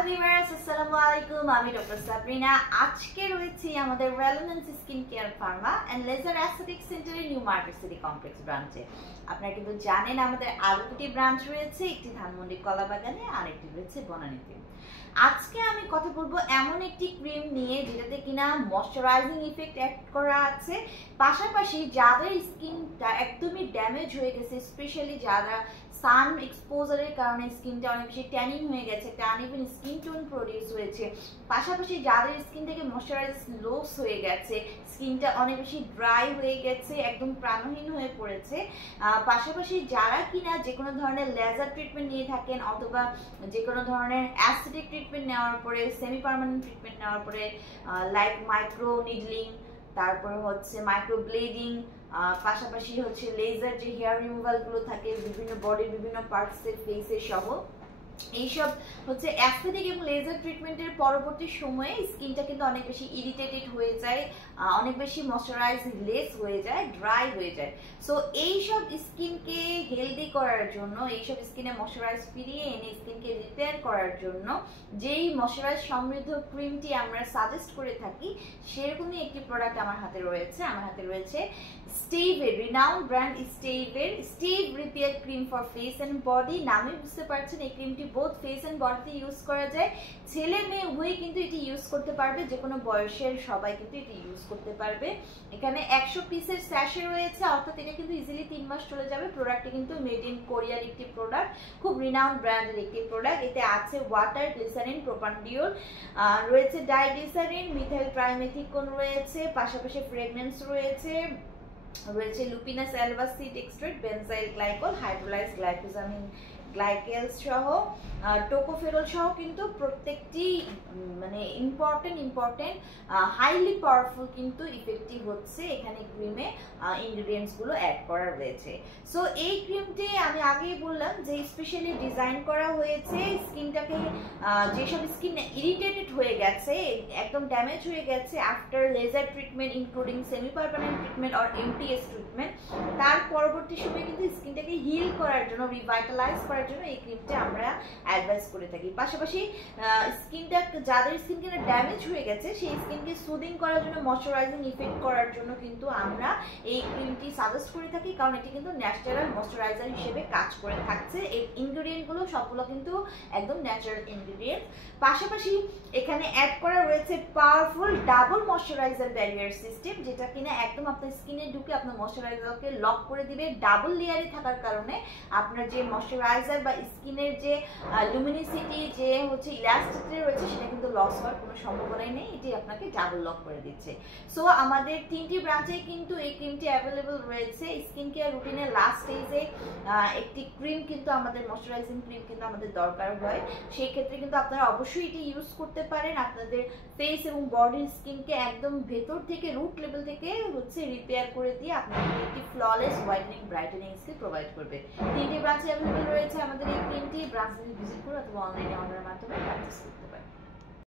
Hello viewers, আসসালামু আলাইকুম। আমি ডক্টর সাবরিনা। আজকে রয়েছি আমাদের relevance skin care pharma and laser aesthetic সেন্টারের নিউ মার্কেট সিটি কমপ্লেক্স ব্রাঞ্চে। আপনারা কিন্তু জানেন আমাদের আরো দুটি ব্রাঞ্চ রয়েছে, একটি ধানমন্ডি কলাবাগানে আর একটি রয়েছে বনানীতে। আজকে আমি কথা বলবো এমন একটি ক্রিম নিয়ে যেটাতে কিনা ময়শ্চারাইজিং ইফেক্ট অ্যাড করা আছে, পাশাপাশি যাদের স্কিনটা একদমই ড্যামেজ হয়ে গেছে, স্পেশালি যারা সান এক্সপোজারের কারণে স্কিনটা অনেক বেশি ট্যানিং হয়ে গেছে, আনইভেন স্কিন টোন প্রডিউস হয়েছে, পাশাপাশি যাদের স্কিন থেকে ময়শ্চারাইজ লস হয়ে গেছে, স্কিনটা অনেক বেশি ড্রাই হয়ে গেছে, একদম প্রাণহীন হয়ে পড়েছে, পাশাপাশি যারা কিনা যে কোনো ধরনের লেজার ট্রিটমেন্ট নিয়ে থাকেন অথবা যে কোনো ধরনের অ্যাস্থেটিক ট্রিটমেন্ট নেওয়ার পরে, সেমি পার্মানেন্ট ট্রিটমেন্ট নেওয়ার পরে লাইক মাইক্রো নিডলিং, তারপরে হচ্ছে মাইক্রো ব্লেডিং, পাশাপাশি হচ্ছে লেজার যে হেয়ার রিমুভাল গুলো থাকে বিভিন্ন বডির বিভিন্ন পার্টসের ফেসে সহ, এইসব হচ্ছে অ্যাস্থেটিক এবং লেজার ট্রিটমেন্টের পরবর্তী সময়ে স্কিনটা কিন্তু অনেক বেশি ইরিটেটেড হয়ে যায়, অনেক বেশি ময়শ্চারাইজ লেস হয়ে যায়, ড্রাই হয়ে যায়। সো এইসব স্কিনকে হেলদি করার জন্য, এইসব স্কিনে ময়শ্চারাইজ ফিরিয়ে এনে স্কিনকে রিপেয়ার করার জন্য যেই ময়শ্চারাইজ সমৃদ্ধ ক্রিমটি আমরা সাজেস্ট করে থাকি, সেরকমই একটি প্রোডাক্ট আমার হাতে রয়েছে। আমার হাতে রয়েছে স্টেভের রিনাউন্ড ব্র্যান্ড স্টেভের Steve repair cream for face and body. নামে বুঝতে পারছেন এই ক্রিমটি বোথ ফেস অ্যান্ড বডিতে ইউজ করা যায়, ছেলে মেয়ে উভয়ই কিন্তু এটি ইউজ করতে পারবে, যে কোনো বয়সের সবাই কিন্তু এটি ইউজ করতে পারবে। এখানে 100 পিসের স্যাশে রয়েছে, অর্থাৎ এটা কিন্তু ইজিলি 3 মাস চলে যাবে। প্রোডাক্টটি কিন্তু মেড ইন কোরিয়ার একটি প্রোডাক্ট, খুব রিনাউন্ড ব্র্যান্ডের একটি প্রোডাক্ট। এতে আছে ওয়াটার, গ্লিসারিন, প্রোপানডিওল, রয়েছে ডাইগ্লিসারিন, মিথাইল ট্রাইমেথিকন রয়েছে, পাশাপাশি ফ্রেগনেন্স রয়েছে, রয়েছে lupinus alba seed extract, benzyl glycol, hydrolyzed glycosaminoglycans সহ, টোকোফেরল সহ কিন্তু প্রত্যেকটি মানে ইম্পর্টেন্ট হাইলি পাওয়ারফুল কিন্তু ইফেক্টিভ হচ্ছে এখানে ক্রিমে ইনগ্রেডিয়েন্টস গুলো অ্যাড করা রয়েছে। সো এই ক্রিমটি আমি আগেই বললাম যে স্পেশালি ডিজাইন করা হয়েছে স্কিনটাকে, যেসব স্কিন ইরিটেটেড হয়ে গেছে, একদম ড্যামেজ হয়ে গেছে after laser treatment including semi permanent treatment or MTS treatment, তার পরবর্তী সময়ে কিন্তু স্কিনটাকে হিল করার জন্য, রিভাইটালাইজ করার জন্য এই ক্রিমটা আমরা অ্যাডভাইস করে থাকি। পাশাপাশি স্কিনটা, যাদের স্কিন কিনা ড্যামেজ হয়ে গেছে সেই স্কিনকে সুদিং করার জন্য, ময়শ্চারাইজিং ইফেক্ট করার জন্য কিন্তু আমরা এই ক্রিমটি সাজেস্ট করে থাকি, কারণ এটি কিন্তু ন্যাচারাল ময়শ্চারাইজার হিসেবে কাজ করে থাকছে। এই ইনগ্রেডিয়েন্টগুলো সবগুলো কিন্তু একদম ন্যাচারাল ইনগ্রেডিয়েন্ট। পাশাপাশি এখানে অ্যাড করা রয়েছে powerful double moisturiser barrier system, যেটা কিনা একদম আপনার স্কিনে ঢুকে আপনার ময়শ্চারাইজারকে লক করে দিবে। ডাবল লেয়ারে থাকার কারণে আপনার যে ময়শ্চারাইজার বা স্কিনের যে লুমিনিসিটি, যে হচ্ছে ইলাস্টিসিটি রয়েছে, সেটা কিন্তু লস হওয়ার কোনো সম্ভাবনাই নেই, এটি আপনাকে ডাবল লক করে দিচ্ছে। সো আমাদের 3টি ব্রাঞ্চে কিন্তু এই ক্রিমটি অ্যাভেলেবল রয়েছে। স্কিন কেয়ার রুটিনের লাস্ট স্টেজে একটি ক্রিম কিন্তু আমাদের, ময়শ্চারাইজিং ক্রিম কিন্তু আমাদের দরকার হয়, সেই ক্ষেত্রে কিন্তু আপনারা অবশ্যই এটি ইউজ করতে পারেন। আপনাদের ফেস এবং বডির স্কিনকে একদম ভেতর থেকে, রুট লেভেল থেকে হচ্ছে রিপেয়ার করে দিয়ে আপনাদের একটি flawless whitening brightening skin provide করবে। 3টি ব্রাঞ্চে অ্যাভেলেবল রয়েছে আমাদের এই ক্রিমটি। ব্রাঞ্চে ভিজিট করে অথবা অনলাইনে অর্ডারের মাধ্যমে পারচেজ করতে পারেন।